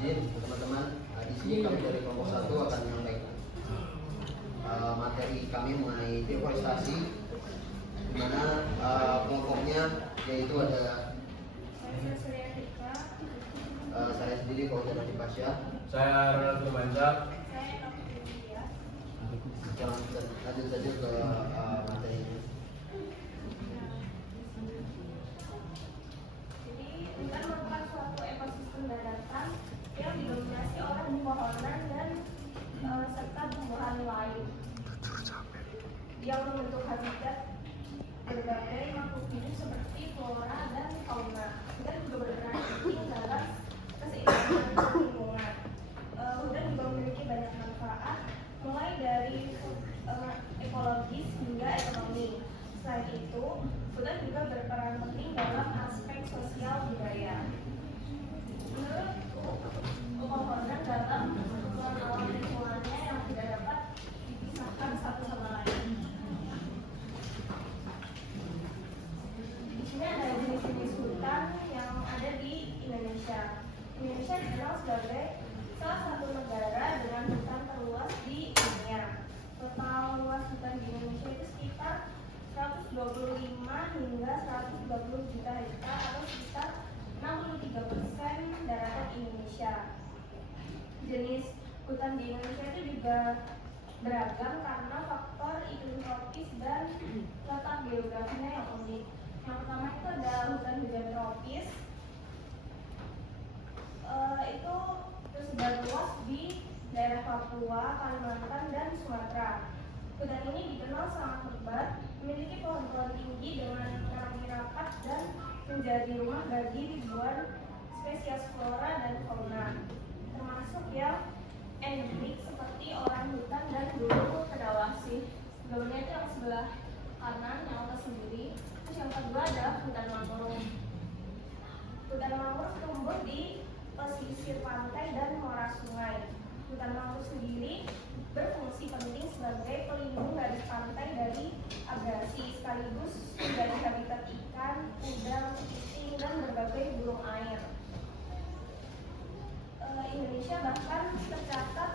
izin teman-teman, di sini kami dari kelompok 1 akan menyampaikan materi kami mengenai deforestasi, di mana kelompoknya yaitu ada saya sendiri Fauzan Adi Pasha, saya Ronald Firmansyah. Lanjut saja ke materinya. Jadi hutan merupakan suatu ekosistem daratan yang didominasi oleh pepohonan dan serta tumbuhan lain yang membentuk habitat berbagai makhluk hidup seperti flora dan fauna, dan juga berperan penting dalam keseimbangan lingkungan. Hutan juga memiliki banyak manfaat, mulai dari ekologis hingga ekonomi. Selain itu, hutan juga berperan penting dalam aspek sosial budaya. Menurut pepohonan dalam kebutuhan alam lingkungannya yang tidak dapat dipisahkan satu sama lain. Di sini ada jenis-jenis hutan yang ada di Indonesia. Indonesia dikenal sebagai salah satu negara dengan hutan terluas di dunia. Total luas hutan di Indonesia itu sekitar 125 hingga 120 juta hektar atau sekitar 63% daratan Indonesia. Jenis hutan di Indonesia itu juga beragam karena faktor iklim tropis dan letak geografinya yang unik. Yang pertama itu ada hutan hujan tropis. Itu tersebar luas di daerah Papua, Kalimantan, dan Sumatera. Hutan ini dikenal sangat lebat, memiliki pohon-pohon tinggi dengan ranting rapat dan menjadi rumah bagi ribuan spesies flora dan fauna, termasuk yang endemik seperti orang hutan dan burung kedawasih. Gambarnya itu yang sebelah kanan, yang atas sendiri. Terus yang kedua adalah hutan mangrove. Hutan mangrove tumbuh di pesisir pantai dan muara sungai. Hutan mangrove sendiri berfungsi penting sebagai pelindung garis pantai dari abrasi, sekaligus menjadi habitat ikan, udang, kepiting, dan berbagai burung air. Indonesia bahkan tercatat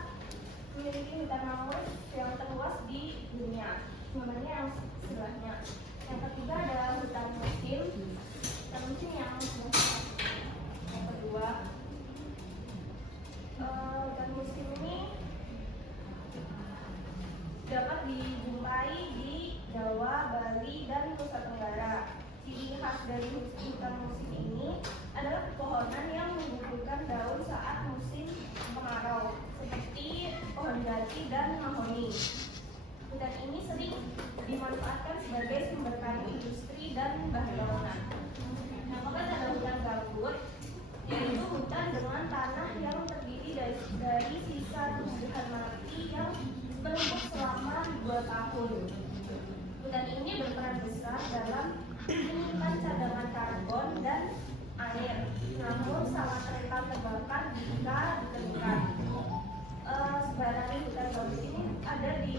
memiliki hutan mangrove yang terluas di dunia. Gambarnya yang sebelahnya. Yang ketiga adalah hutan musim. Hutan musim yang kedua. Hutan musim ini dapat dijumpai di Jawa, Bali, dan Nusa Tenggara. Ciri khas dari hutan musim ini adalah pepohonan yang menggugurkan daun saat musim kemarau, seperti pohon jati dan mahoni. Hutan ini sering dimanfaatkan sebagai sumber kayu industri dan bahan bangunan. Yang keempat ada hutan gambut, yaitu hutan dengan tanah yang terdiri dari sisa tumbuhan mati yang berumur selama 2 tahun. Hutan ini berperan besar dalam menyimpan cadangan karbon dan air, namun sangat rentan terbakar jika ditemukan. Sebaran hutan gambut ini ada di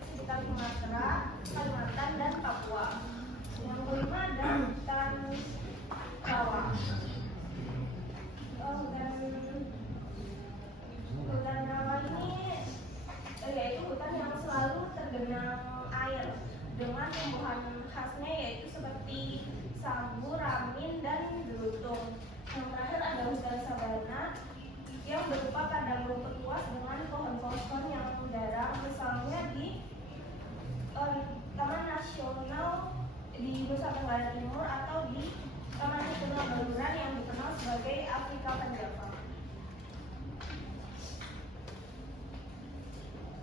sekitar Sumatera, Kalimantan, dan Papua. Yang kelima ada hutan rawa. Hutan rawa ini yaitu hutan yang selalu tergenang air dengan tumbuhan khasnya yaitu seperti sagu, ramin, dan gelutung. Yang terakhir ada hutan sabana yang berupa padang rumput luas dengan pohon-pohon yang jarang, misalnya di Taman Nasional di Nusa Tenggara Timur atau di Taman Nasional Baluran yang dikenal sebagai Afrika Penjapa.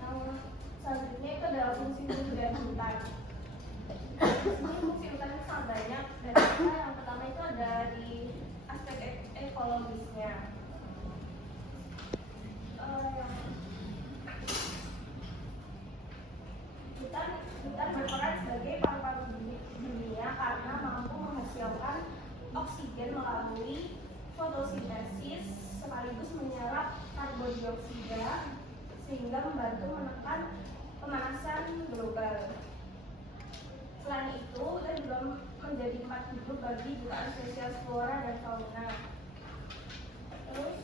Yang selanjutnya itu adalah fungsi-fungsi dari hutan. Ini fungsi hutan sangat banyak. Dan yang pertama itu ada di aspek ekologisnya. Hutan berperan sebagai paru-paru dunia karena mampu menghasilkan oksigen melalui fotosintesis sekaligus menyerap karbon dioksida sehingga membantu menekan pemanasan global. Selain itu, hutan juga menjadi tempat hidup bagi jutaan spesies flora dan fauna. Terus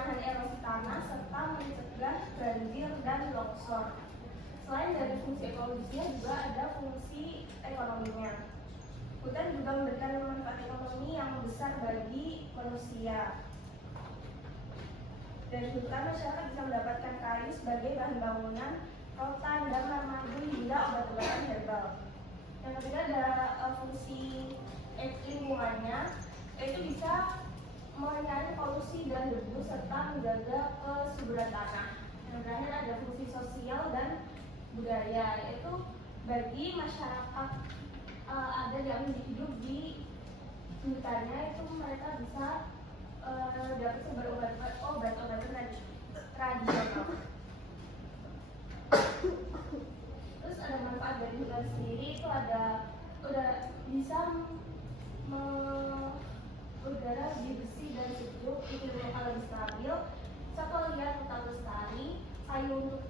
menahan erosi tanah, serta mencegah banjir dan longsor. Selain dari fungsi ekologisnya, juga ada fungsi ekonominya. Hutan juga memberikan manfaat ekonomi yang besar bagi manusia. Dari hutan, masyarakat bisa mendapatkan kayu sebagai bahan bangunan, rotan, dan marmarbun hingga obat-obatan herbal. Yang ketiga ada fungsi lingkungannya, yaitu bisa mengurangi polusi dan debu serta menjaga kesuburan tanah. Yang terakhir ada fungsi sosial dan budaya, yaitu bagi masyarakat adat yang hidup di hutannya, itu mereka bisa dapat sumber obat-obatan tradisional. Terus ada manfaat dari hutan sendiri, itu ada udah bisa udara lebih bersih dan sejuk, iklim lokal lebih stabil, satwa liar tetap lestari, kayu untuk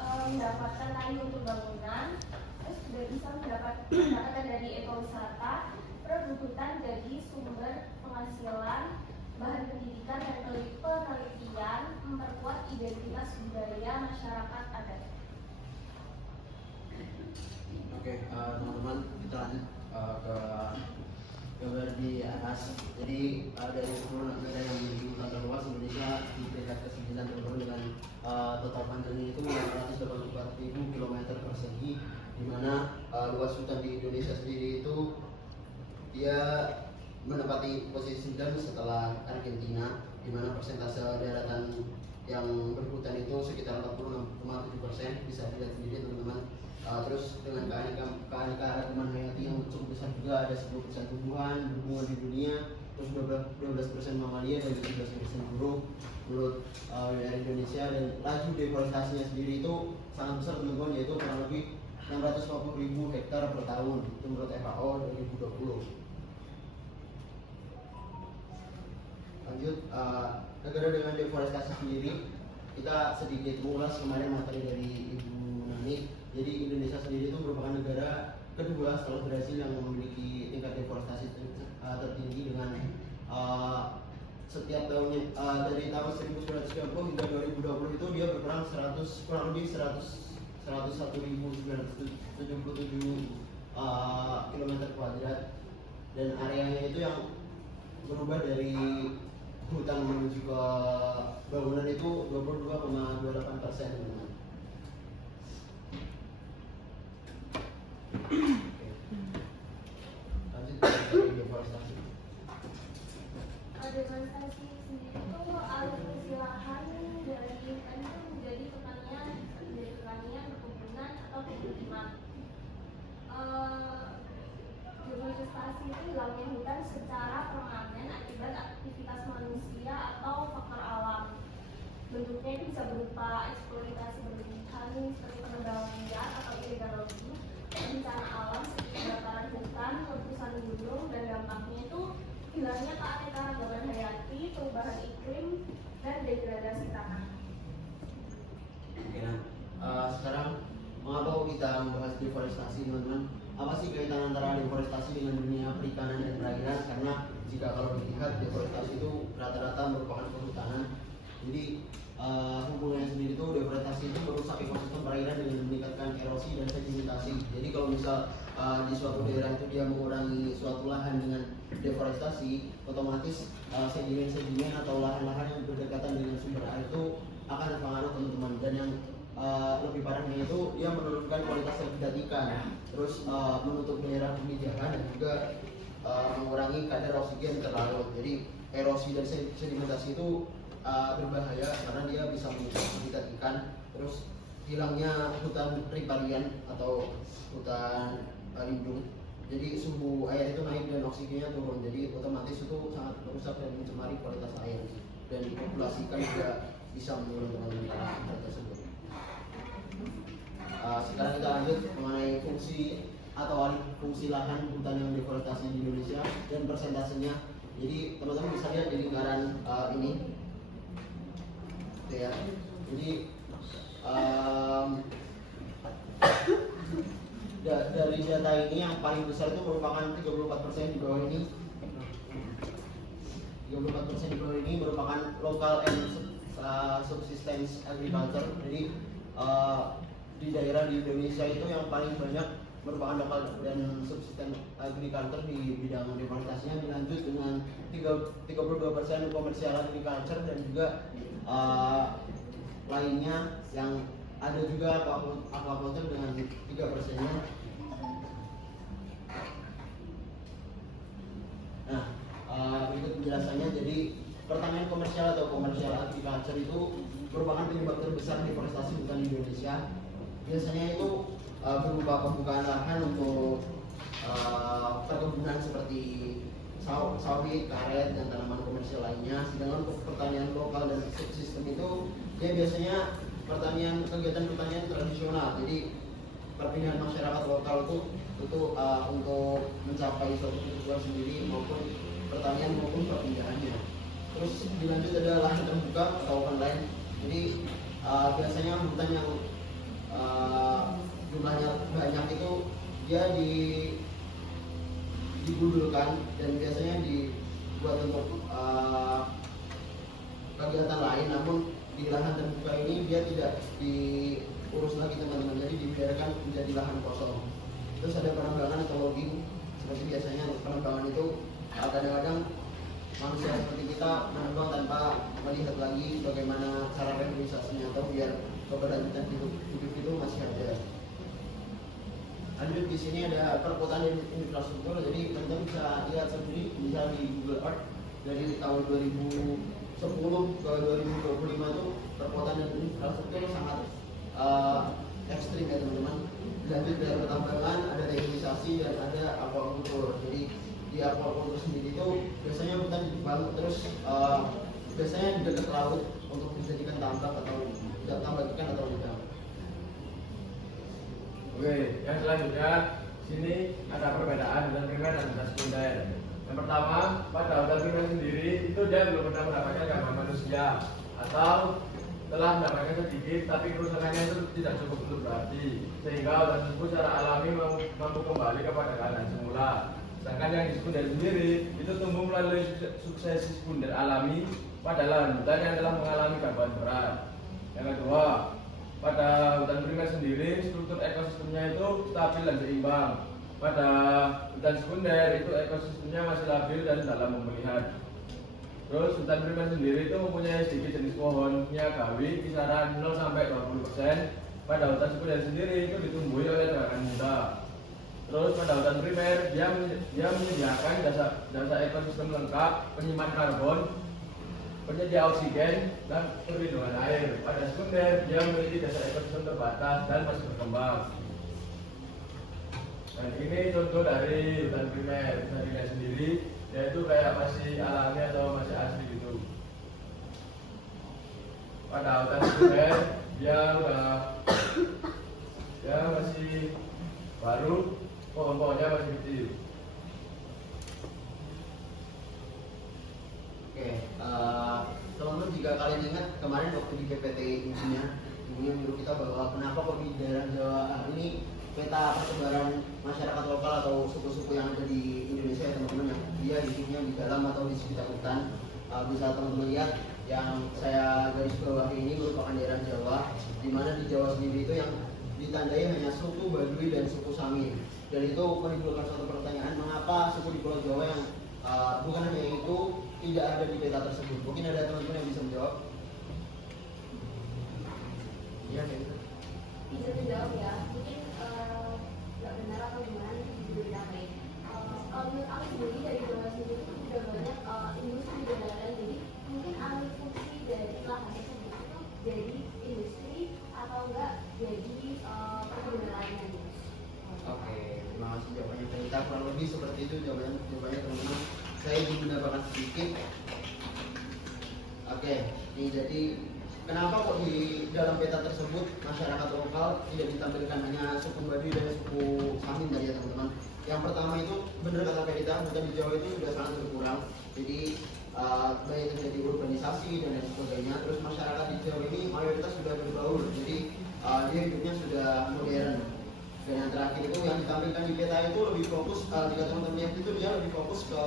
mendapatkan kayu untuk bangunan, terus juga bisa mendapatkan dari ekowisata, produk hutan jadi sumber penghasilan, bahan pendidikan dan penelitian, memperkuat identitas budaya masyarakat adat. Oke, teman-teman, kita lanjut ke gambar di atas. Jadi dari 10 negara yang memiliki hutan terluas, Indonesia di peringkat ke-9 teman-teman dengan total panjangnya itu 684.000 km persegi, di mana luas hutan di Indonesia sendiri itu dia menempati posisi 9 setelah Argentina, di mana persentase daratan yang berhutan itu sekitar 46,7%, bisa dilihat sendiri teman-teman. Terus dengan keanekaragaman hayati yang cukup besar juga, ada 10% tumbuhan berhubungan di dunia, terus 12% mamalia dan 13% burung menurut wilayah Indonesia. Dan laju deforestasinya sendiri itu sangat besar teman-teman, yaitu kurang lebih 650.000 hektar per tahun, itu menurut FAO 2020. Lanjut, negara dengan deforestasi sendiri, kita sedikit mengulas kemarin materi dari Ibu Nani. Jadi Indonesia sendiri itu merupakan negara kedua setelah Brasil yang memiliki tingkat deforestasi tertinggi dengan setiap tahunnya dari tahun 1990 hingga 2020 itu dia berkurang kurang lebih 101.977 km kuadrat, dan areanya itu yang berubah dari hutan menuju ke bangunan itu 22,28%. Lanjut dari deforestasi. Deforestasi sendiri itu alih fungsi lahan dari hutan itu menjadi pertanian, perkebunan atau pemukiman. Deforestasi itu hilangnya hutan secara permanen akibat aktivitas manusia atau faktor alam. Bentuknya itu bisa berupa eksploitasi berlebihan seperti penebangan liar atau illegal logging, bencana alam seperti kebakaran hutan, letusan gunung, dan dampaknya itu hilangnya keanekaragaman hayati, perubahan iklim, dan degradasi tanah. Oke, nah sekarang mengapa kita membahas deforestasi, teman-teman? Apa sih kaitan antara deforestasi dengan dunia perikanan dan perairan? Karena jika kalau dilihat deforestasi itu rata-rata merupakan kehutanan. Jadi hubungannya sendiri itu deforestasi itu merusak ekosistem perairan dengan meningkatkan erosi dan sedimentasi. Jadi kalau misal di suatu daerah itu dia mengurangi suatu lahan dengan deforestasi, otomatis sedimen-sedimen atau lahan-lahan yang berdekatan dengan sumber air itu akan terpengaruh teman-teman. Dan yang lebih parahnya itu dia menurunkan kualitas habitat ikan, terus menutup daerah pemijahan dan juga mengurangi kadar oksigen terlarut. Jadi erosi dan sedimentasi itu berbahaya karena dia bisa merusak habitat ikan, terus hilangnya hutan riparian atau hutan lindung. Jadi suhu air itu naik dan oksigennya turun, jadi otomatis itu sangat merusak dan mencemari kualitas air, dan populasi ikan juga bisa menurun dengan hal tersebut. Sekarang kita lanjut mengenai fungsi atau alih fungsi lahan hutan yang deforestasi di Indonesia dan persentasenya. Jadi teman-teman bisa lihat di lingkaran ini. Ya, jadi dari data ini yang paling besar itu merupakan 34% di bawah ini. 34% di pulau ini merupakan local and subsistence agriculture. Jadi di daerah di Indonesia itu yang paling banyak merupakan lokal dan subsistence agriculture di bidang deforestasinya, dilanjut dengan 32% komersial agriculture, dan juga lainnya yang ada juga aquaculture dengan 3%-nya. Nah, berikut penjelasannya. Jadi pertanian komersial atau komersial agriculture itu merupakan penyebab terbesar deforestasi hutan di Indonesia. Biasanya itu berupa pembukaan lahan untuk perkebunan seperti sawit, karet, dan tanaman komersial lainnya. Sedangkan untuk pertanian lokal dan subsisten itu dia biasanya kegiatan pertanian tradisional. Jadi perpindahan masyarakat lokal itu untuk mencapai suatu tujuan sendiri, maupun pertanian maupun perpindahannya. Terus dilanjut ada lahan terbuka atau open land. Jadi biasanya hutan yang jumlahnya banyak itu dia digundulkan dan biasanya dibuat untuk kegiatan lain, namun di lahan terbuka ini dia tidak diurus lagi teman-teman, jadi dibiarkan menjadi lahan kosong. Terus ada penambangan atau logging. Seperti biasanya penambangan itu kadang-kadang manusia seperti kita menambang tanpa melihat lagi bagaimana cara rehabilitasinya atau biar keberlanjutan hidup itu masih ada. Lanjut, di sini ada perkotaan dan infrastruktur. Jadi teman-teman bisa lihat sendiri, bisa di Google Earth dari tahun 2010 ke 2025 itu perkotaan dan infrastruktur sangat ekstrim ya teman-teman. Lanjut dari pertambangan, ada rehabilitasi, dan ada aquaculture. Jadi di aquaculture sendiri itu biasanya hutan dibangun terus biasanya di dekat laut untuk dijadikan tambak ikan atau udang. Oke, yang selanjutnya sini ada perbedaan hutan primer dan hutan sekunder. Yang pertama, pada hutan primer sendiri itu dia belum pernah mendapatkan gangguan manusia, atau telah mendapatkan sedikit tapi kerusakannya itu tidak cukup untuk berarti, sehingga hutan tersebut secara alami mampu kembali kepada keadaan semula. Sedangkan yang di sekunder sendiri itu tumbuh melalui suksesi sekunder alami pada lahan hutan yang telah mengalami gangguan berat. Yang kedua, pada hutan primer sendiri struktur ekosistemnya itu stabil dan seimbang. Pada hutan sekunder itu ekosistemnya masih labil dan dalam pemulihan. Terus hutan primer sendiri itu mempunyai sedikit jenis pohonnya gawi kisaran 0 sampai 20%. Pada hutan sekunder sendiri itu ditumbuhi oleh tanaman muda. Terus pada hutan primer dia menyediakan jasa ekosistem lengkap, penyimpanan karbon, penyedia oksigen, dan perlindungan air. Pada sekunder dia memiliki jasa ekosistem terbatas dan masih berkembang. Dan ini contoh dari hutan primer. Hutan primer sendiri yaitu kayak masih alami atau masih asli gitu. Pada hutan sekunder dia masih baru, pohon-pohonnya masih kecil. Oke, teman-teman jika kalian ingat kemarin waktu di PPT intinya ibunya menyuruh kita bahwa kenapa kok di daerah Jawa ini peta persebaran masyarakat lokal atau suku-suku yang ada di Indonesia ya teman-teman, yang dia hidupnya di dalam atau di sekitar hutan. Bisa teman-teman lihat yang saya garis bawahi ini merupakan daerah Jawa, di mana di Jawa sendiri itu yang ditandai hanya suku Baduy dan suku Sami. Dan itu menimbulkan suatu pertanyaan, mengapa suku di Pulau Jawa yang bukan hanya itu tidak ada di peta tersebut? Mungkin ada teman-teman yang bisa menjawab. Iya, bisa menjawab ya, mungkin nggak benar atau gimana itu juga beda. Kalau menurut aku sendiri dari Jawa sendiri itu sudah banyak industri di daerah, jadi mungkin alih fungsi dari lahan tersebut itu jadi industri atau enggak jadi perkebunan lainnya gitu. Oke, terima kasih jawabannya Prita. Kurang lebih seperti itu jawabannya teman-teman. Saya ingin menambahkan sedikit. Oke, ini jadi kenapa kok di dalam peta tersebut masyarakat lokal tidak ditampilkan hanya suku Baduy dan suku Samin tadi ya teman-teman. Yang pertama itu benar kata Prita, hutan di Jawa itu sudah sangat berkurang. Jadi baik terjadi urbanisasi dan lain sebagainya. Terus masyarakat di Jawa ini mayoritas sudah berbaur, jadi dia hidupnya sudah modern. Dan yang terakhir itu yang ditampilkan di peta itu lebih fokus jika teman-teman lihat itu dia lebih fokus ke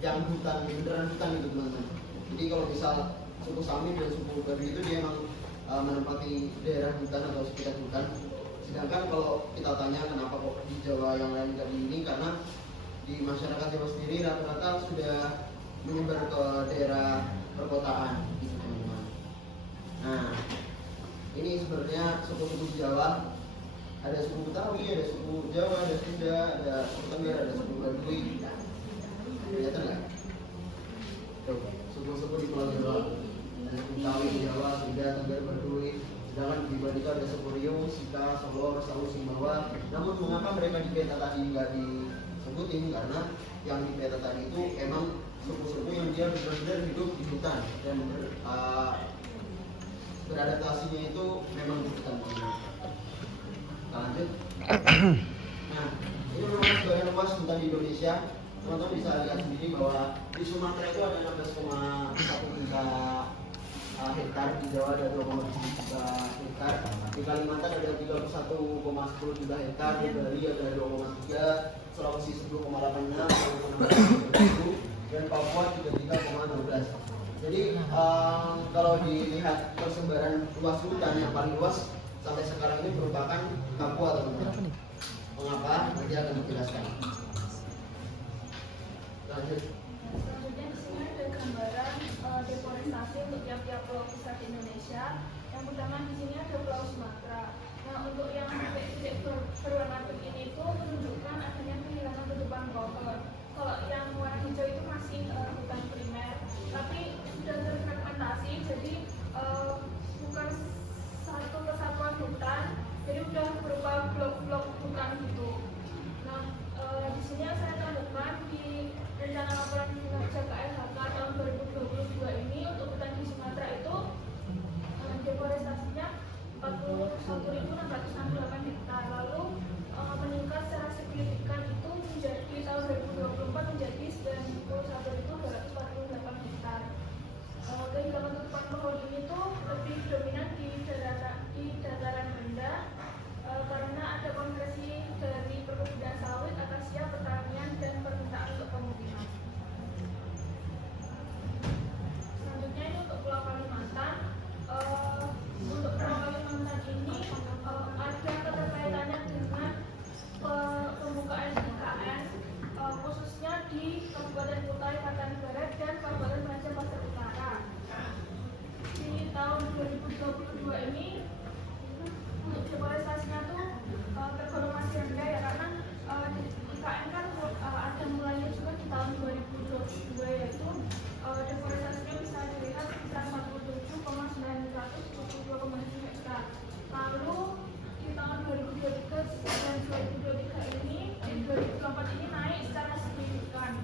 yang hutan, beneran hutan gitu teman-teman. Jadi kalau misal suku Sami dan suku Baduy itu dia emang menempati daerah hutan atau sekitar hutan. Sedangkan kalau kita tanya kenapa kok di Jawa yang lain gak ini, karena di masyarakat Jawa sendiri rata-rata sudah menyebar ke daerah perkotaan gitu teman-teman. Nah, ini sebenarnya suku-suku Jawa, ada suku Betawi, ada suku Jawa, ada Sunda, ada suku Tengger, ada suku Baduy. Kelihatan nggak? Tuh, suku-suku di Pulau Jawa. Ada suku Betawi, Jawa, Sunda, Tengger, Baduy. Sedangkan di Bali ada suku Riau, Sika, Solor, Sawu, Simbawa. Namun mengapa mereka di peta tadi nggak disebutin? Karena yang di peta tadi itu emang suku-suku yang dia benar-benar hidup di hutan dan beradaptasinya itu memang di hutan. Lanjut. Nah, ini memang sebagian luas hutan di Indonesia. Teman-teman bisa lihat sendiri bahwa di Sumatera itu ada 16,1 hektar, di Jawa ada 2,3 hektar, di Kalimantan ada 31,10 hektar, di Bali ada 2,3, Sulawesi 10,86, dan Papua 33,12. Jadi kalau dilihat persebaran luas hutan yang paling luas sampai sekarang ini merupakan Papua teman-teman. Mengapa? Nanti akan dijelaskan. Lanjut. Selanjutnya di sini ada gambaran deforestasi untuk tiap-tiap pulau besar di Indonesia. Yang pertama di sini ada Pulau Sumatera. Nah, untuk yang titik berwarna pink ini itu menunjukkan adanya kehilangan tutupan pohon. Kalau yang warna hijau itu masih hutan primer, tapi sudah terfragmentasi, jadi bukan satu kesatuan hutan, jadi sudah berupa blok-blok hutan gitu. Nah, di sini yang saya temukan di rencana laporan kinerja KLHK tahun 2022 ini untuk hutan di Sumatera itu deforestasinya 41.668 hektar, lalu meningkat secara signifikan itu menjadi tahun 2024 menjadi 91.248 hektar. Kehilangan tutupan pohon ini tuh lebih dominan di dataran rendah karena ada konversi dari perkebunan sawit, akasia, pertanian, dan permintaan untuk pemukiman. Selanjutnya ini untuk Pulau Kalimantan. Untuk Pulau Kalimantan ini ada keterkaitannya dengan pembukaan IKN khususnya di Kabupaten Kutai Kartanegara dan Kabupaten Penajam Pasir Utara. Di tahun 2022 ini untuk deforestasinya tuh tergolong masih rendah ya, karena di IKN kan ada mulainya juga di tahun 2022, yaitu deforestasinya bisa dilihat sekitar 47,972,7 hektar. Lalu di tahun 2023 dan 2023 ini, di 2024 ini naik secara signifikan.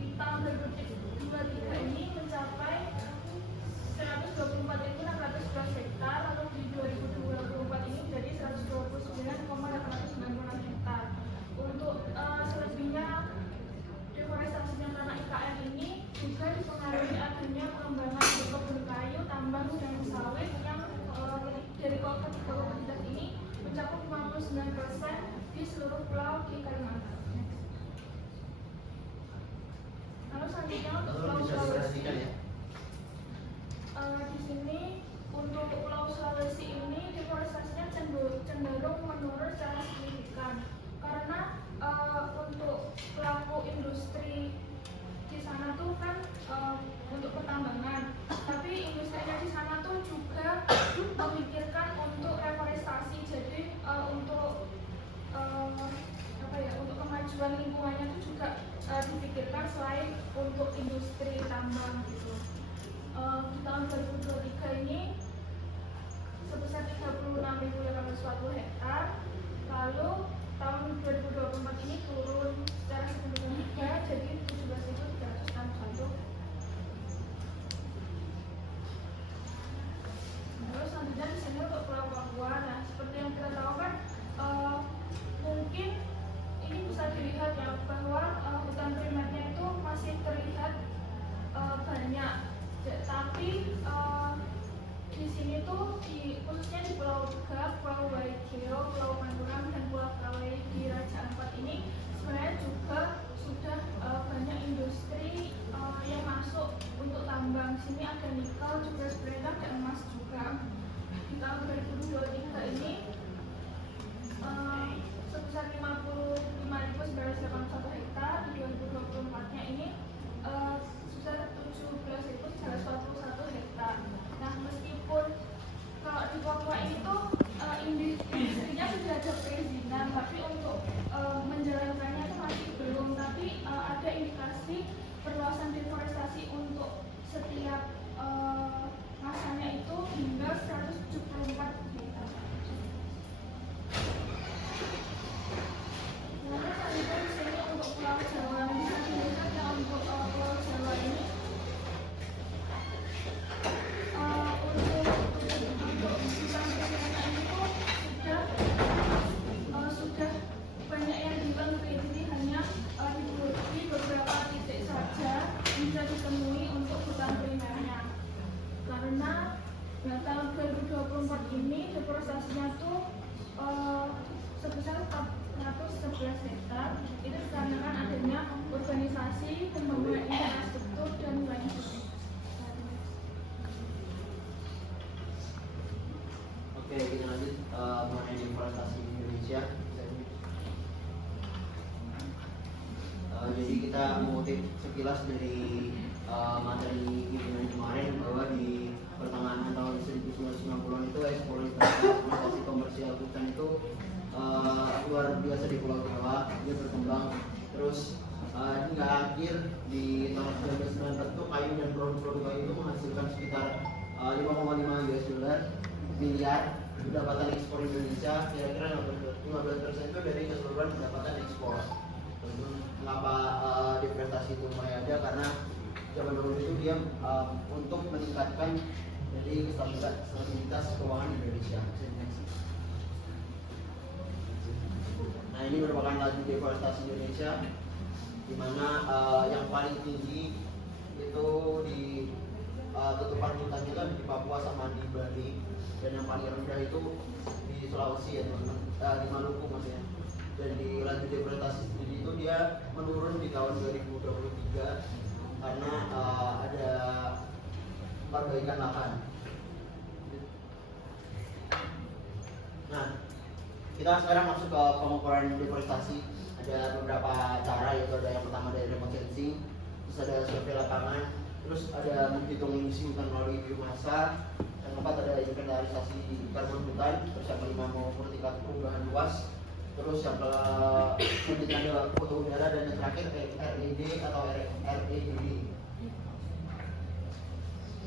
Di tahun 2023 ini mencapai 124.611 hektar, lalu di 2024 ini menjadi 129,896 hektar. Untuk selebihnya deforestasinya tanah IKN ini juga dipengaruhi adanya pengembangan kebun kayu, tambang, dan sawit yang dari komoditas ini mencakup 59% di seluruh pulau di Kalimantan. Lalu selanjutnya untuk Pulau Sulawesi. Di sini untuk Pulau Sulawesi ini deforestasinya cenderung menurun secara signifikan karena untuk pelaku industri di sana tuh kan untuk pertambangan, tapi industrinya di sana tuh juga memikirkan untuk reforestasi, jadi untuk untuk kemajuan lingkungannya itu juga dipikirkan selain untuk industri tambang gitu. Di tahun 2023 ini sebesar 36.841 hektar, lalu tahun 2024 ini turun secara signifikan juga jadi 17.361. Lalu selanjutnya di sini untuk Pulau Papua. Nah, seperti yang kita tahu kan mungkin ini bisa dilihat ya bahwa hutan primernya itu masih terlihat banyak, tapi di sini tuh khususnya di Pulau Gap, Pulau Waigeo, Pulau Panturam, dan Pulau Kawai di Raja Ampat ini sebenarnya juga sudah banyak industri yang masuk untuk tambang. Sini ada nikel, juga sebenarnya ada emas juga. Di tahun 2023 ini sebesar 55.981 hektar. Di 2024-nya ini sebesar 17.341 hektar. Nah, meskipun kalau di Papua ini tuh industrinya sudah ada perizinan, tapi untuk menjalankannya itu masih belum. Tapi ada indikasi perluasan deforestasi untuk setiap masanya itu hingga 174 hektar. Lalu selanjutnya di sini untuk Pulau Jawa, bisa dilihat ya untuk Pulau Jawa ini untuk hutan primernya ini tuh sudah banyak yang hilang, jadi hanya di beberapa titik saja bisa ditemui untuk hutan primernya. Karena tahun 2024 ini deforestasinya tuh sebesar 411 hektar. Itu dikarenakan adanya urbanisasi, pembangunan infrastruktur, dan lain sebagainya. Oke, kita lanjut mengenai deforestasi di Indonesia. Jadi kita mengutip sekilas dari materi bimbingan kemarin bahwa di pertengahan tahun 1990-an itu eksploitasi komersial hutan itu luar biasa di Pulau Jawa. Dia berkembang terus hingga akhir di tahun 1994 itu kayu dan produk-produk kayu itu menghasilkan sekitar 5,5 US dollar miliar pendapatan ekspor Indonesia. Kira-kira 15% itu dari keseluruhan pendapatan ekspor. Mengapa deforestasi itu mulai ada? Karena zaman dulu itu dia untuk meningkatkan dari stabilitas keuangan Indonesia. Nah, ini merupakan laju deforestasi Indonesia, di mana yang paling tinggi itu di tutupan hutannya kan di Papua sama di Bali, dan yang paling rendah itu di Sulawesi ya teman-teman, di Maluku maksudnya. Dan di laju deforestasi sendiri itu dia menurun di tahun 2023 karena ada perbaikan lahan. Nah, kita sekarang masuk ke pengukuran deforestasi. Ada beberapa cara, yaitu ada yang pertama dari remote sensing, terus ada survei lapangan, terus ada menghitung emisi hutan melalui biomasa, yang keempat ada inventarisasi karbon hutan, terus yang kelima mengukur tingkat perubahan luas, terus yang selanjutnya ada foto udara, dan yang terakhir RED atau REDD.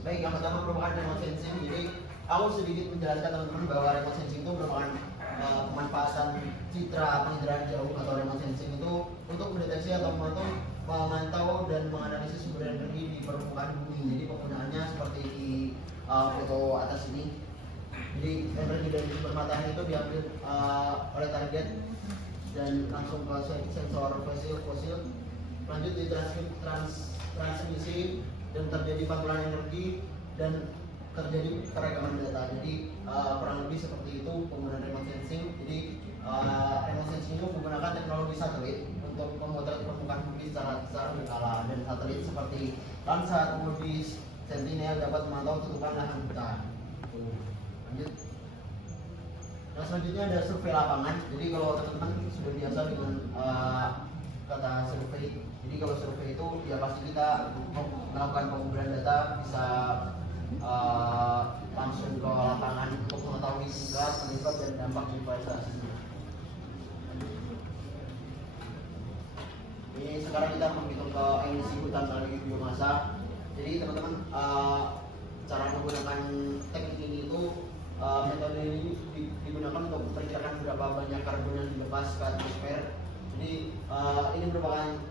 Baik, yang pertama merupakan remote sensing. Jadi aku sedikit menjelaskan teman-teman bahwa remote sensing itu merupakan pemanfaatan citra penginderaan jauh atau remote sensing itu untuk mendeteksi atau memantau dan menganalisis sumber energi di permukaan bumi. Jadi penggunaannya seperti di foto atas ini. Jadi energi dari sumber matahari itu diambil oleh target dan langsung ke sensor fosil, lanjut di transmisi dan terjadi pantulan energi dan terjadi perekaman data. Jadi kurang lebih seperti itu penggunaan remote sensing. Jadi remote sensing itu menggunakan teknologi satelit untuk memotret permukaan bumi secara berkala, dan satelit seperti Landsat, Moody's, Sentinel dapat memantau tutupan lahan hutan. Lanjut. Nah, selanjutnya ada survei lapangan. Jadi kalau teman-teman sudah biasa dengan kata survei, jadi kalau survei itu ya pasti kita melakukan pengumpulan data, bisa langsung ke lapangan untuk mengetahui tingkat, penyebab, dan dampak deforestasi. Ini sekarang kita menghitung ke emisi hutan melalui biomasa. Jadi teman-teman, cara menggunakan teknik ini itu metode ini digunakan untuk memperkirakan berapa banyak karbon yang dilepas ke atmosfer. Jadi ini merupakan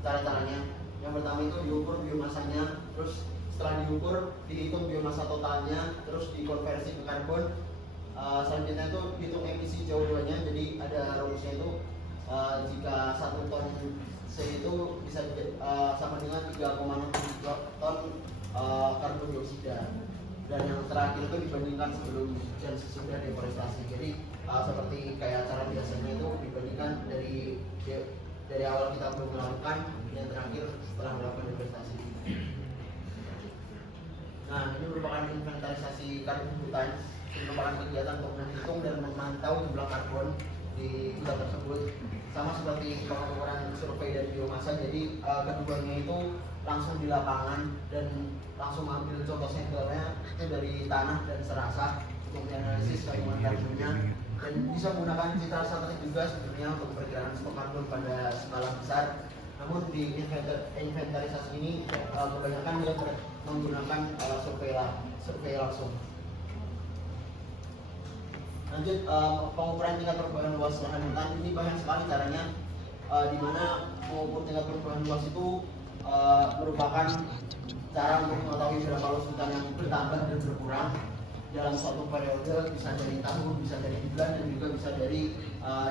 cara-caranya. Yang pertama itu diukur biomasanya, terus setelah diukur dihitung biomasa totalnya, terus dikonversi ke karbon. Selanjutnya itu dihitung emisi CO2-nya. Jadi ada rumusnya itu jika 1 ton C itu bisa sama dengan 3,6 ton karbon dioksida. dan yang terakhir itu dibandingkan sebelum dan sesudah deforestasi. Jadi seperti kayak cara biasanya itu dibandingkan dari awal kita belum melakukan dan terakhir setelah melakukan deforestasi. Nah, ini merupakan inventarisasi karbon hutan, merupakan kegiatan untuk menghitung dan memantau jumlah karbon di hutan tersebut, sama seperti pengukuran survei dan biomasa. Jadi keduanya itu langsung di lapangan dan langsung ambil contoh sampelnya itu dari tanah dan serasa untuk dianalisis kandungan karbonnya, dan bisa menggunakan citra satelit juga sebenarnya untuk perkiraan stok karbon pada skala besar. Namun di inventarisasi ini kebanyakan dia menggunakan survei langsung. Lanjut, pengukuran tingkat perubahan luas lahan hutan ini banyak sekali caranya, di mana mengukur tingkat perubahan luas itu merupakan cara untuk mengetahui berapa luas hutan yang bertambah dan berkurang dalam suatu periode, bisa dari tahun, bisa dari bulan, dan juga bisa dari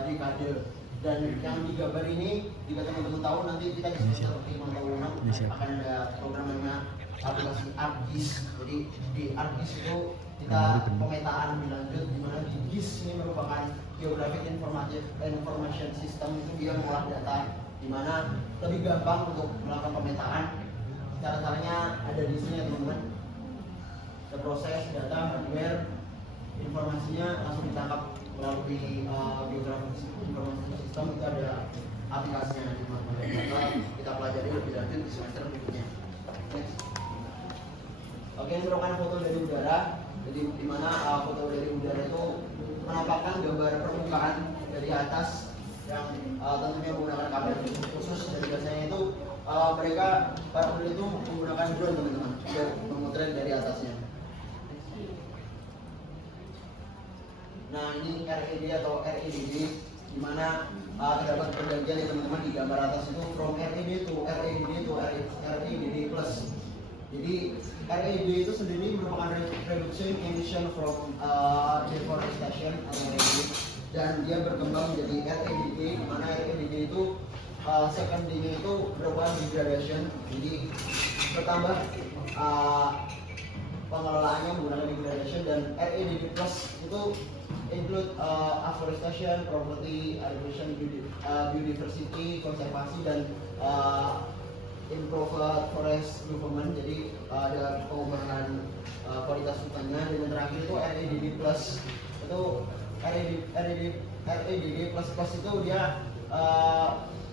dekade. Dan yang digambar ini, jika teman-teman tahu, nanti kita di semester 5 tahun 6 akan ada program namanya aplikasi ArcGIS. Jadi di ArcGIS itu kita pemetaan lebih lanjut, di mana GIS ini merupakan Geographic Information System, itu dia mengolah data, di mana lebih gampang untuk melakukan pemetaan. Cara-caranya ada di sini ya teman-teman. Ada proses data, hardware, informasinya langsung ditangkap melalui Geographic Information System. Itu ada aplikasinya nanti teman-teman, dan kita pelajari lebih lanjut di semester berikutnya. Next. Oke, ini merupakan foto dari udara. Jadi di mana foto dari udara itu menampakkan gambar permukaan dari atas yang tentunya menggunakan kamera khusus. Dan biasanya itu mereka para peneliti itu menggunakan drone teman-teman untuk memotret dari atasnya. Nah, ini RED atau REDD, di mana terdapat pergantian ya teman-teman di gambar atas itu from RED to REDD to REDD plus. Jadi RED itu sendiri merupakan reduction emission from deforestation atau RED, dan dia berkembang menjadi REDD, di mana REDD itu second D-nya itu berupa degradation. Jadi bertambah pengelolaannya menggunakan degradation, dan REDD plus itu include afforestation, property, irrigation, biodiversity, konservasi, dan improve forest government. Jadi ada pengembangan kualitas hutannya. Dan yang terakhir itu REDD plus. Itu REDD plus itu dia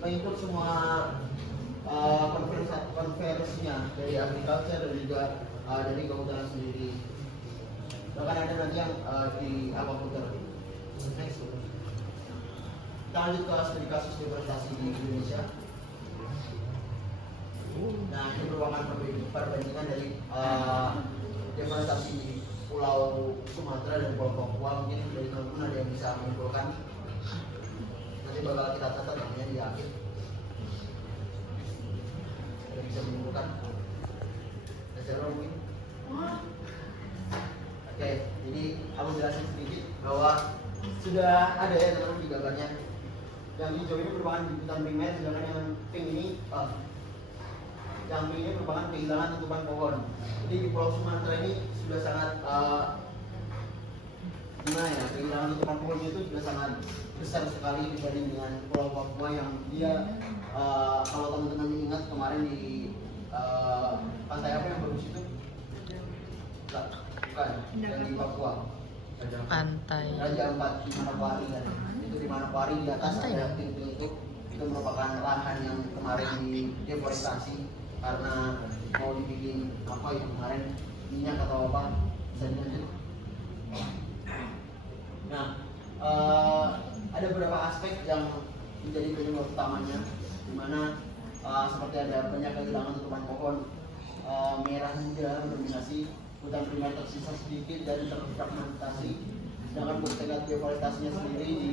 mengikut semua konversinya dari agriculture dan juga dari kehutanan sendiri. Bahkan ada nanti yang di aquaculture. Next. Kita lanjut ke studi kasus deforestasi di Indonesia. Nah, ini merupakan perbandingan dari deforestasi di Pulau Sumatera dan Pulau Papua. Mungkin dari teman-teman ada yang bisa menyimpulkan. Nanti bakal kita catat namanya di akhir. Ada yang bisa menyimpulkan? Ada mungkin? Oke, jadi aku jelasin sedikit bahwa sudah ada ya teman-teman di gambarnya. Yang hijau ini merupakan hutan primer, sedangkan yang pink ini merupakan kehilangan tutupan pohon. Jadi di Pulau Sumatera ini sudah sangat gimana ya, kehilangan tutupan pohonnya itu sudah sangat besar sekali dibanding dengan Pulau Papua yang dia kalau teman-teman ingat kemarin di pantai apa yang bagus itu? Bukan, yang di Papua. Pantai Raja Ampat di Manokwari kan. Itu di Manokwari di atas ada pintu itu merupakan lahan yang kemarin di deforestasi karena mau dibikin apa yang kemarin minyak atau apa. Bisa dilanjut. Nah, ada beberapa aspek yang menjadi penyebab utamanya, di mana seperti ada banyak kehilangan tutupan pohon, merah muda mendominasi, hutan primer tersisa sedikit dan terfragmentasi. Sedangkan untuk tingkat deforestasinya sendiri di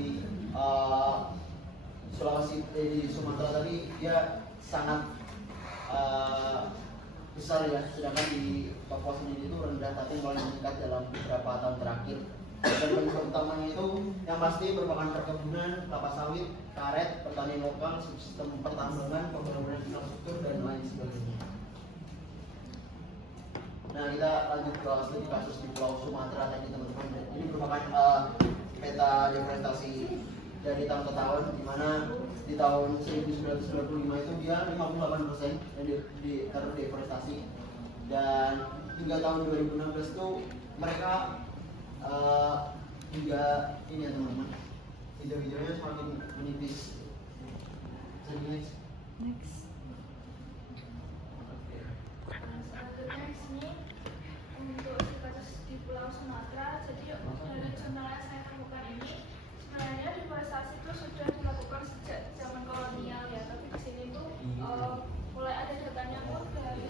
Sulawesi, di Sumatera tadi dia sangat besar ya, sedangkan di Papua sendiri itu rendah tapi mulai meningkat dalam beberapa tahun terakhir. Dan penyebab utamanya itu yang pasti merupakan perkebunan, kelapa sawit, karet, pertanian lokal, subsistem pertambangan, pembangunan infrastruktur dan lain sebagainya. Nah, kita lanjut ke studi kasus di Pulau Sumatera tadi teman-teman. Ini merupakan peta deforestasi dari tahun ke tahun, di mana di tahun 1925 itu dia 58% yang terdeforestasi, dan hingga tahun 2016 itu mereka hingga ini ya teman-teman, hijau-hijaunya semakin menipis. Next. Selanjutnya di sini untuk kasus di Pulau Sumatera. Jadi dari contoh yang saya temukan ini, sebenarnya deforestasi itu sudah dilakukan sejak zaman kolonial ya, tapi di sini tuh mulai ada datanya pun dari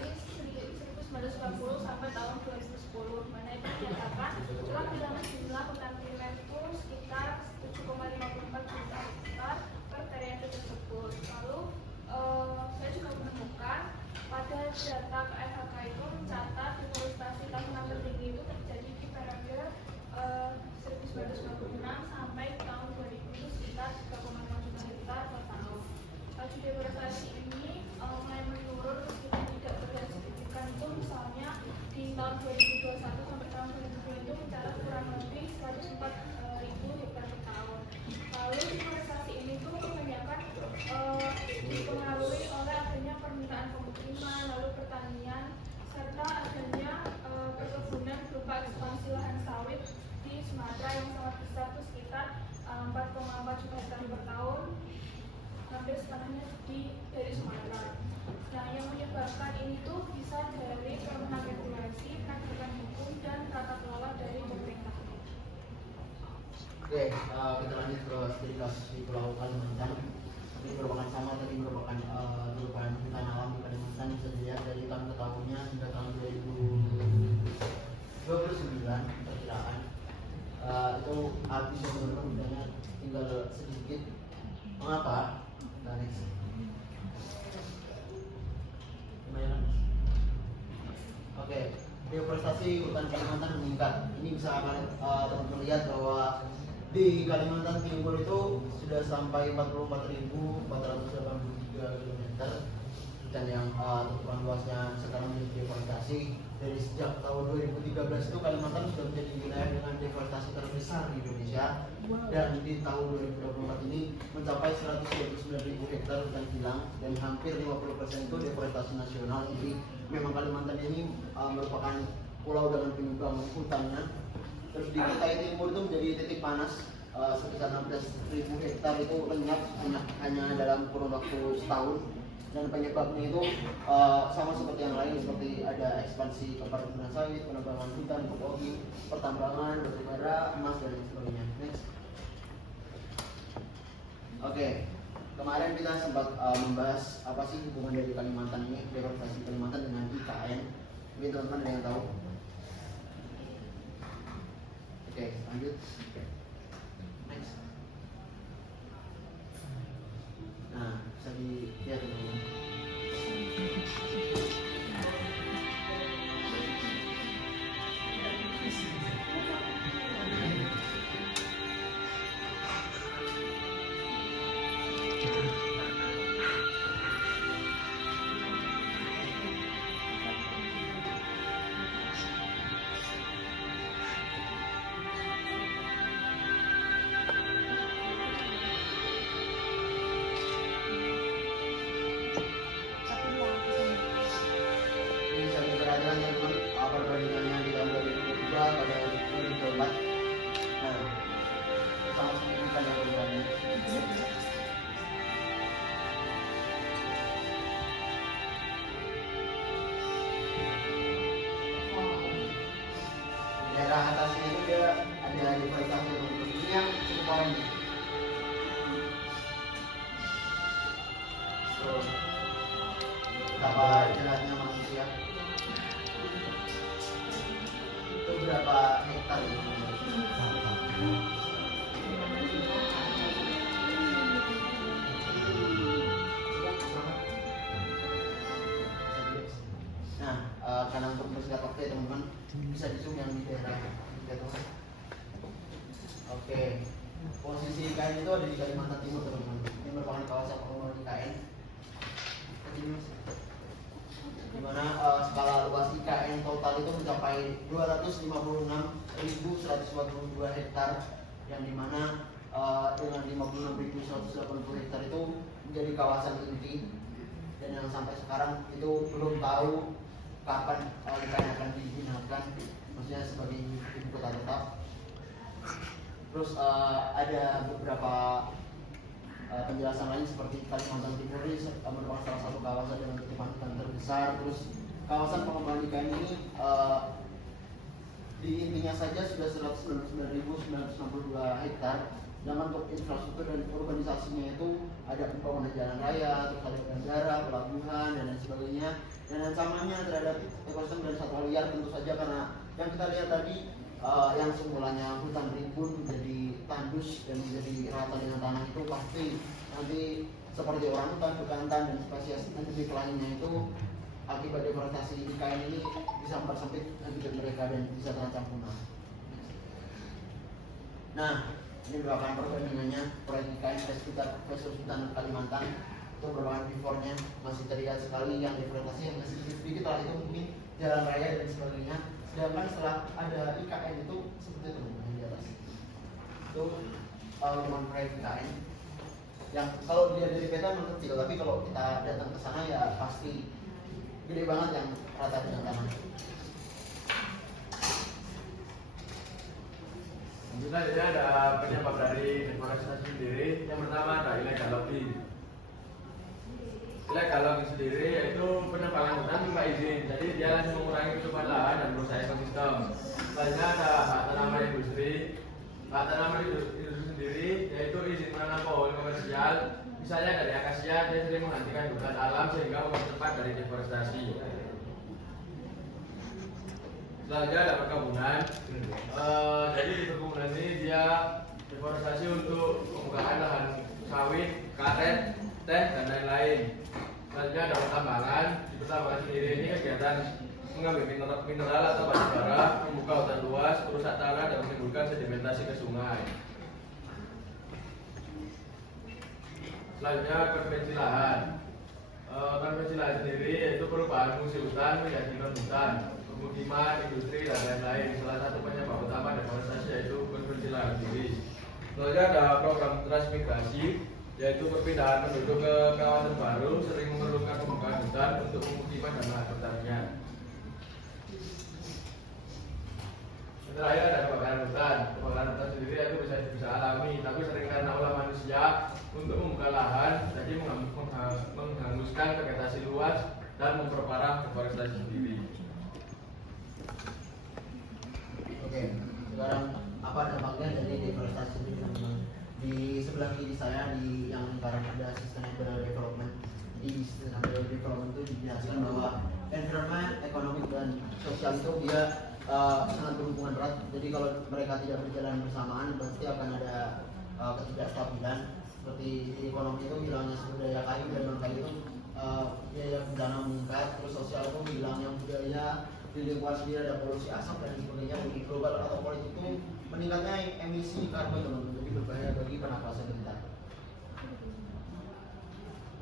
1940 sampai tahun 2010, mana itu menyatakan telah kehilangan jumlah hutan primer itu sekitar 7,54 juta hektar per periode tersebut. Lalu saya juga menemukan pada data KLHK itu mencatat deforestasi tahunan tertinggi itu terjadi di periode 1996 sampai tahun 2000 itu sekitar 3,5 juta hektar per tahun. Laju deforestasi ini mulai menurun meskipun tidak terlihat signifikan. Itu misalnya di tahun 2021 sampai tahun 2020 itu mencatat kurang lebih 104.000 hektar per tahun. Lalu deforestasi ini tuh kebanyakan dipengaruhi oleh adanya permintaan pemukiman, lalu pertanian, serta adanya perkebunan berupa ekspansi lahan sawit di Sumatera yang sangat besar, itu sekitar 4,4 juta hektar per tahun, hampir setengahnya dari Sumatera. Nah, yang menyebabkan ini tuh bisa dari kelemahan regulasi, penegakan hukum, dan tata kelola dari pemerintah. Oke, kita lanjut ke studi kasus di Pulau Kalimantan. Ini merupakan sama tadi, merupakan hutan alam di Kalimantan. Bisa dilihat dari tahun ke tahunnya hingga tahun 2029 perkiraan itu habis ya teman-teman, hutannya tinggal sedikit. Mengapa? Nah, next. Oke, deforestasi hutan Kalimantan meningkat. Ini bisa teman-teman lihat bahwa di Kalimantan Timur itu sudah sampai 44.483 km dan yang tutupan luasnya sekarang menjadi deforestasi. Dari sejak tahun 2013 itu Kalimantan sudah menjadi wilayah dengan deforestasi terbesar di Indonesia, dan di tahun 2024 ini mencapai 129.000 hektar hutan hilang, dan hampir 50% itu deforestasi nasional. Jadi memang Kalimantan ini merupakan pulau dengan penyumbang hutannya. Terus di Kutai Timur itu menjadi titik panas, sekitar 16.000 hektar itu lenyap hanya dalam kurun waktu setahun, dan penyebabnya itu sama seperti yang lain, seperti ada ekspansi perkebunan sawit, penebangan hutan, kopi, pertambangan, batu bara, emas, dan lain sebagainya. Next. Oke, kemarin kita sempat membahas apa sih hubungan dari Kalimantan ini, deforestasi Kalimantan dengan IKN. Mungkin teman-teman ada yang tahu? Oke, lanjut. Next. Nah, bisa dilihat teman-teman. Perbandingannya di tahun 2022 pada 2024, nah sangat signifikan ya perubahannya. Daerah atasnya itu dia ada deforestasi untuk ini yang cukup parah nih. So, betapa jelasnya manusia. Itu berapa hektar ya? Nah, karena untuk mempersingkat waktu ya teman-teman, bisa di zoom yang di daerah teman. Oke, posisi IKN itu ada di Kalimantan Timur teman-teman. Ini merupakan kawasan pengembangan IKN. Ini mana skala luas IKN total itu mencapai 256.142 hektar, yang dimana dengan 56.180 hektar itu menjadi kawasan inti, dan yang sampai sekarang itu belum tahu kapan IKN akan digunakan, maksudnya sebagai ibu kota tetap. Terus ada beberapa penjelasan lain seperti Kalimantan Timur ini merupakan salah satu kawasan dengan ketimpangan hutan terbesar. Terus kawasan pengembangan IKN ini di intinya saja sudah 199.962 hektar. Sedangkan untuk infrastruktur dan urbanisasinya itu ada pembangunan jalan raya, terus ada bandara, pelabuhan, dan lain sebagainya. Dan ancamannya terhadap ekosistem dan satwa liar tentu saja karena yang kita lihat tadi yang semulanya hutan rimbun menjadi tandus dan menjadi rata dengan tanah itu pasti nanti seperti orang hutan, bekantan, dan spesies endemik lainnya itu akibat deforestasi IKN ini bisa mempersempit habitat mereka dan bisa terancam punah. Nah, ini merupakan perbandingannya proyek IKN versus hutan Kalimantan. Itu merupakan before-nya masih terlihat sekali yang deforestasi yang masih sedikit lah, itu mungkin jalan raya dan sebagainya. Sedangkan setelah ada IKN itu seperti itu di atas. Itu teman proyek IKN yang kalau dia dari peta memang kecil, tapi kalau kita datang ke sana ya pasti gede banget yang rata dengan tanah. Selanjutnya ada penyebab dari deforestasi sendiri. Yang pertama ada illegal logging. Illegal logging sendiri yaitu penebangan hutan tanpa izin. Jadi dia langsung mengurangi kesuburan lahan dan merusak ekosistem. Selanjutnya ada hak tanaman industri. Hak tanaman industri sendiri yaitu izin menanam pohon komersial. Misalnya dari akasia, dia sering menghentikan hutan alam sehingga mempercepat dari deforestasi. Selanjutnya ada perkebunan. Jadi di perkebunan ini dia deforestasi untuk pembukaan lahan sawit, karet, teh, dan lain-lain. Selanjutnya ada pertambangan. Di pertambangan sendiri ini kegiatan mengambil mineral atau batu bara, membuka hutan luas, merusak tanah, dan menimbulkan sedimentasi ke sungai. Selanjutnya konvensi lahan. Konvensi lahan sendiri yaitu perubahan fungsi hutan menjadi non-hutan, pemukiman, industri, dan lain-lain. Salah satu penyebab utama deforestasi yaitu konvensi lahan sendiri. Selanjutnya ada program transmigrasi, yaitu perpindahan penduduk ke kawasan baru sering memerlukan pembukaan hutan untuk pemukiman dan lahan pertanian. Terakhir ada kebakaran hutan. Kebakaran hutan sendiri itu bisa alami, tapi sering karena ulah manusia untuk membuka lahan, jadi menghanguskan vegetasi luas dan memperparah deforestasi sendiri. Oke, sekarang apa dampaknya dari deforestasi ini teman-teman? Di sebelah kiri saya di yang sekarang ada sustainable development. Di sustainable development itu dijelaskan bahwa environment, ekonomi, dan sosial itu dia sangat berhubungan erat. Jadi kalau mereka tidak berjalan bersamaan pasti akan ada ketidakstabilan. Seperti di ekonomi itu hilangnya sumber daya kayu dan non kayu itu biaya bencana meningkat. Terus sosial itu hilangnya budaya, di lingkungan sendiri ada polusi asap dan sebagainya. Di global atau politik itu meningkatnya emisi karbon teman-teman, jadi berbahaya bagi pernapasan kita.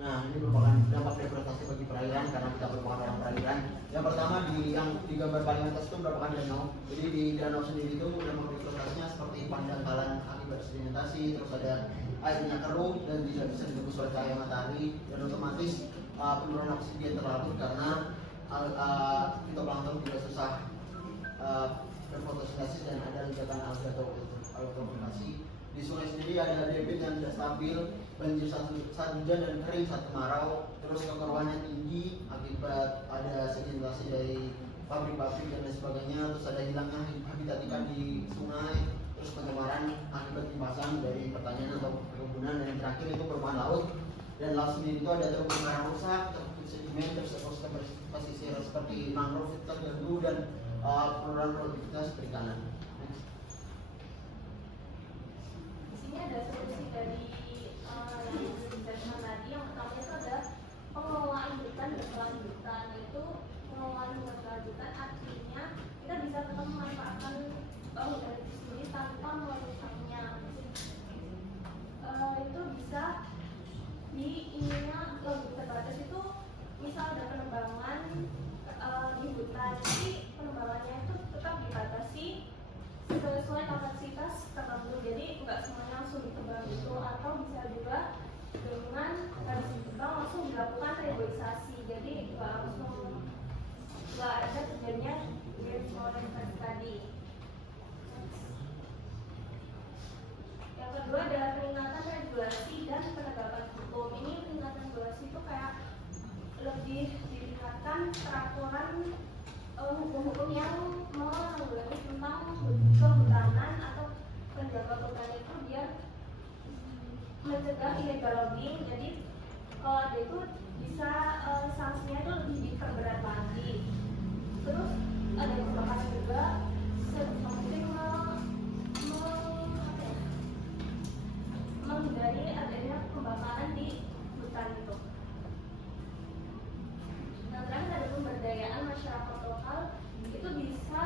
Nah, ini merupakan dampak deforestasi bagi perairan karena kita merupakan orang perairan. Yang pertama yang di gambar paling atas itu merupakan danau. Jadi di danau sendiri itu dampak deforestasinya seperti pangkalan akibat sedimentasi, terus ada airnya keruh dan tidak bisa ditembus oleh cahaya matahari, dan otomatis penurunan oksigen terlarut karena fitoplankton tidak susah berfotosintesis dan ada ledakan alga atau eutrofikasi. Di sungai sendiri ada debit yang tidak stabil, banjir saat hujan dan kering saat kemarau, terus kekeruannya tinggi akibat ada sedimentasi dari pabrik-pabrik dan lain sebagainya, terus ada hilangnya habitat ikan di sungai, terus pencemaran akibat limpasan dari pertanian atau perkebunan, dan yang terakhir itu perubahan laut. Dan laut sendiri itu ada terumbu karang rusak, terkubur sedimen, terus ekosistem pesisir seperti mangrove terganggu, dan penurunan produktivitas perikanan. Di sini ada solusi dari yang dijelaskan tadi. Yang pertama itu ada pengelolaan hutan berkelanjutan. Itu pengelolaan hutan berkelanjutan artinya kita bisa tetap memanfaatkan hutan itu sendiri tanpa merusaknya. Itu bisa di ininya lebih terbatas itu misal ada penebangan kapasitas tertentu, jadi nggak semuanya langsung ditebang itu, atau bisa juga dengan harus ditebang langsung dilakukan reboisasi, jadi nggak langsung nggak ada terjadinya deforestasi tadi. Yang kedua adalah peningkatan regulasi dan penegakan hukum. Ini peningkatan regulasi itu kayak lebih ditingkatkan peraturan hukum-hukum yang menanggulangi tentang kehutanan atau penjaga hutan itu biar mencegah illegal logging. Jadi kalau ada itu bisa sanksinya itu lebih diperberat lagi. Terus ada kebakaran juga sebisa mungkin menghindari adanya pembakaran di hutan itu. Nah, terakhir ada pemberdayaan masyarakat lokal, itu bisa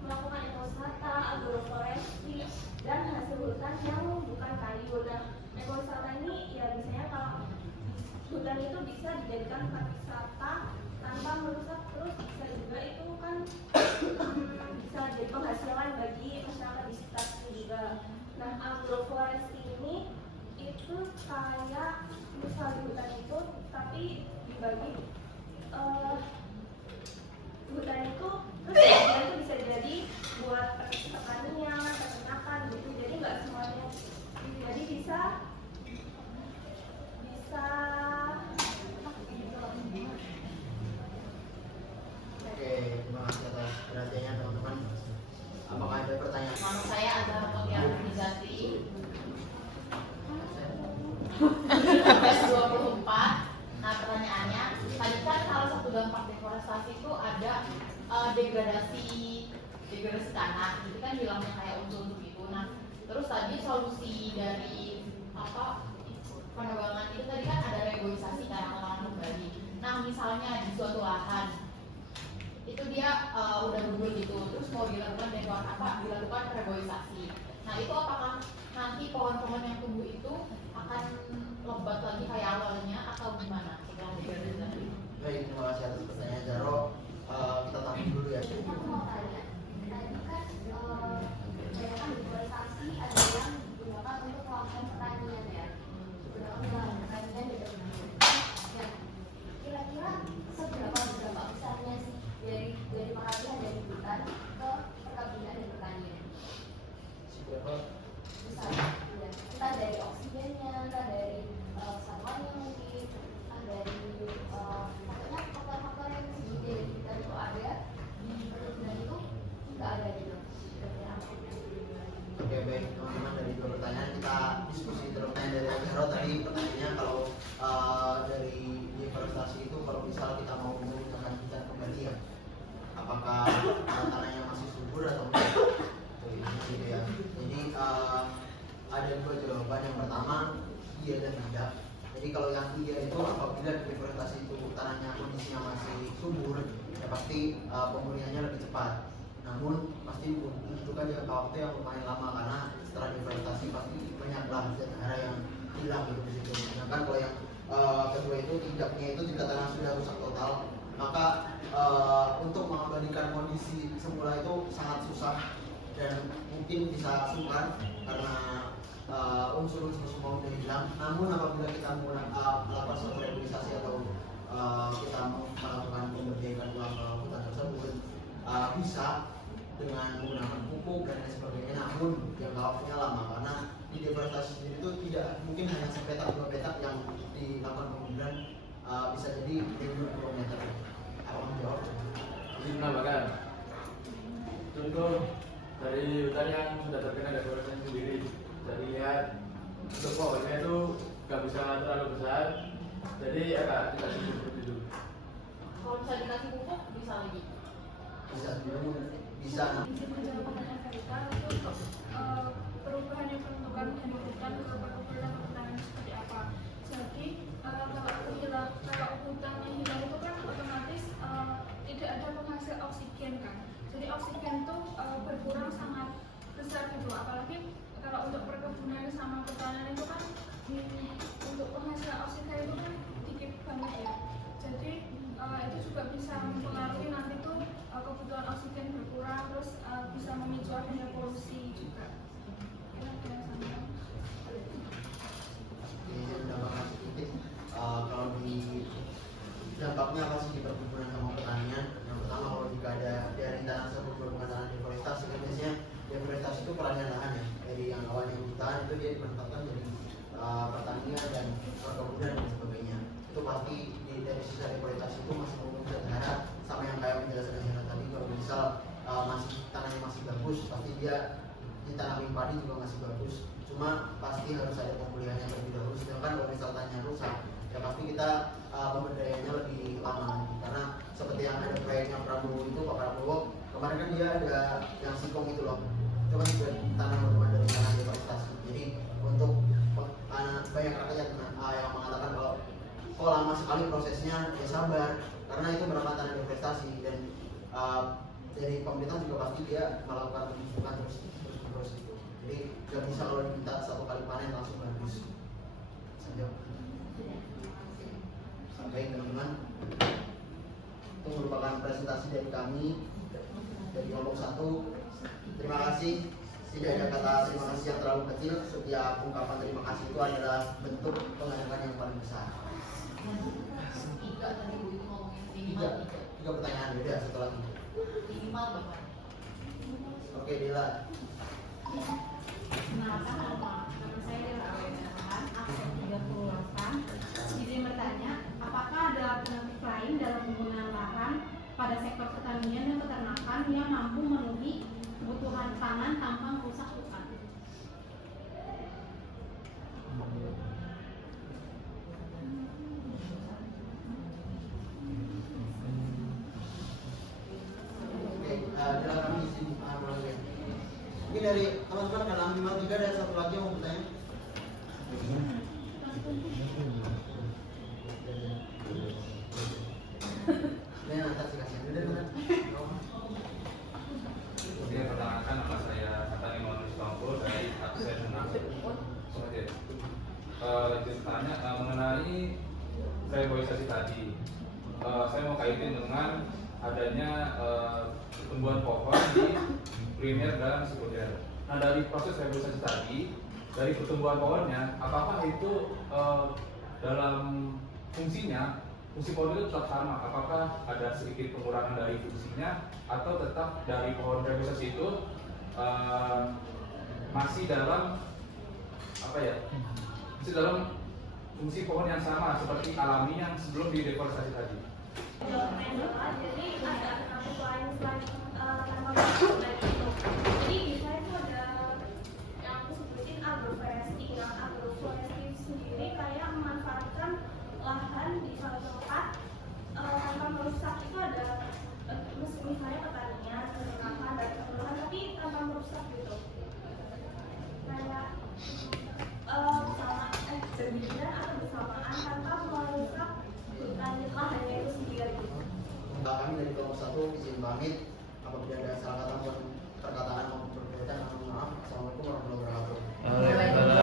melakukan ekowisata, agroforestry, dan hasil hutan yang bukan kayu. Nah, ekowisata ini ya biasanya kalau hutan itu bisa dijadikan tempat wisata tanpa merusak, terus bisa juga itu kan bisa jadi penghasilan bagi masyarakat di sekitar juga. Nah, agroforestry ini itu kayak misal di hutan itu tapi dibagi hutan itu terus dia itu bisa jadi buat pertanian, peternakan gitu, jadi nggak semuanya, jadi bisa Oke, terima kasih atas perhatiannya teman-teman. Apakah ada pertanyaan? Nama saya adalah Putri Organisasi 24. Nah, pertanyaannya, tadi kan salah satu dampak deforestasi itu ada degradasi tanah, jadi kan hilangnya kayak unsur itu. Nah, terus tadi solusi dari penebangan itu tadi kan ada reboisasi, karang-karang kembali. Nah, misalnya di suatu lahan itu dia udah gundul gitu, terus mau dilakukan reboisasi. Nah, itu apakah nanti pohon-pohon yang tumbuh itu akan lebat lagi kayak awalnya atau gimana setelah degradasi? Baik, terima kasih atas pertanyaan Jaro. Kita tampil dulu ya. Aku mau tanya, tadi kan kebanyakan deforestasi ada yang digunakan untuk melakukan pertanian ya, digunakan untuk pertanian dan perkebunan. Ya, kira-kira seberapa besarnya sih dari perhatian dari hutan ke perkebunan dan pertanian? Seberapa? Besar, ya. Entah dari oksigennya, entah dari satwanya mungkin, entah dari pokoknya faktor-faktor yang sebelumnya dari kita itu ada di perkebunan itu nggak ada gitu. Oke, baik teman-teman, dari dua pertanyaan kita diskusi terus. Dari Jaro tadi pertanyaannya kalau dari deforestasi itu kalau misal kita mau menggunakan hutan kembali ya, apakah tanahnya masih subur atau enggak? Gitu ya. Jadi ada dua jawaban. Yang pertama, iya dan tidak. Jadi kalau yang iya itu apabila deforestasi itu tanahnya kondisinya masih subur, ya pasti pemulihannya lebih cepat. Namun pasti membutuhkan jangka waktu yang lumayan lama karena setelah deforestasi pasti banyak lahan daerah yang hilang gitu di situ. Sedangkan kalau yang kedua itu tidaknya itu jika tanah sudah rusak total, maka untuk mengembalikan kondisi semula itu sangat susah dan mungkin bisa sukar karena unsur-unsur semua sudah hilang. Namun apabila kita melakukan suatu reboisasi atau kita melakukan pemberdayaan ulang hutan tersebut, bisa dengan menggunakan pupuk dan lain sebagainya. Namun jangka waktunya lama karena di deforestasi sendiri itu tidak mungkin hanya sepetak dua petak yang dilakukan pembunuhan, bisa jadi ribuan kilometer. Apa menjawab? Jadi menambahkan contoh dari hutan yang sudah terkena deforestasi sendiri, dari lihat untuk pohonnya itu nggak bisa terlalu besar, jadi agak tidak seperti itu. Kalau bisa dikasih pupuk bisa lagi. Bisa dulu, bisa. Izin menjawab pertanyaan Verita itu untuk perubahan yang menentukan dari hutan ke perkebunan pertanian seperti apa. Jadi kalau hutannya hilang itu kan otomatis tidak ada penghasil oksigen kan. Jadi oksigen itu berkurang sangat besar gitu. Apalagi kalau untuk perkebunan sama pertanian itu kan untuk penghasil oksigen itu kan dikit banget ya. Jadi itu juga bisa mempengaruhi nanti tuh kebutuhan oksigen berkurang, terus bisa memicu adanya polusi. Ini saya menambahkan sedikit. Kalau di dampaknya apa sih di perkebunan sama pertanian? Yang pertama, kalau jika ada dari tanah tersebut berhubungan dengan deforestasi, kan biasanya deforestasi itu peralihan lahan ya, dari yang awalnya hutan itu dia dimanfaatkan jadi pertanian dan perkebunan dan sebagainya. Itu pasti dari sisa deforestasi itu masih mengumpulkan daerah, sama yang kayak penjelasan Hera tadi. Kalau misal masih tanahnya masih bagus, pasti dia ditanami padi juga masih bagus. Cuma pasti harus ada pemulihannya terlebih dahulu. Sedangkan kalau misal tanahnya rusak, ya pasti kita pemberdayaannya lebih lama lagi. Karena seperti yang ada proyeknya Prabowo itu, Pak Prabowo kemarin kan dia ada yang singkong itu loh, itu kan juga tanah berhubungan dari tanah deforestasi. Jadi untuk banyak rakyat yang mengatakan kalau kok lama sekali prosesnya, ya sabar, karena itu merupakan tanah deforestasi. Dan dari pemerintah juga pasti dia melakukan pembusukan terus itu. Jadi nggak bisa kalau diminta satu kali panen langsung bagus saja. Baik teman-teman, itu merupakan presentasi dari kami dari kelompok 1. Terima kasih. Tidak ada kata terima kasih yang terlalu kecil. Setiap ungkapan terima kasih itu adalah bentuk penghargaan yang paling besar. 3 tadi Bu itu ngomongin minimal 3. 3 pertanyaan beda setelah itu. Minimal Bapak. Oke, Dila. Kenalkan nama saya Dela Awenahan, absen 38. Izin bertanya, apakah ada alternatif lain dalam penggunaan lahan pada sektor pertanian dan peternakan yang mampu memenuhi kebutuhan pangan tanpa merusak hutan? Oke, Dila kami izin mulai. Mungkin dari teman-teman karena minimal 3 ada satu lagi yang mau bertanya. Ini nanti kasih udah benar. Ini perkenalkan, nama saya Hatani Maulus Bangkul dari Aksen ceritanya mengenai reboisasi tadi. Saya mau kaitin dengan adanya pertumbuhan pohon di primer dan sekunder. Nah, dari proses reboisasi tadi, dari pertumbuhan pohonnya, apakah itu dalam fungsinya, fungsi pohon itu tetap sama? Apakah ada sedikit pengurangan dari fungsinya, atau tetap dari pohon reboisasi itu masih dalam apa ya? Masih dalam fungsi pohon yang sama seperti alami yang sebelum dideforestasi tadi? Jadi ada alternatif lain selain tanaman baik itu. Jadi bisa itu ada yang aku sebutin agroforestry. Nah, agroforestry sendiri kayak memanfaatkan lahan di suatu tempat tanpa merusak. Itu ada misalnya pertanian, peternakan dan perkebunan, tapi tanpa merusak gitu. Kayak berbeda atau bersamaan tanpa merusak hutan lahannya itu sendiri. Kami dari kelompok 1 izin pamit. Apabila ada salah kata maupun perkataan maupun perbedaan, mohon maaf. Assalamualaikum warahmatullahi wabarakatuh.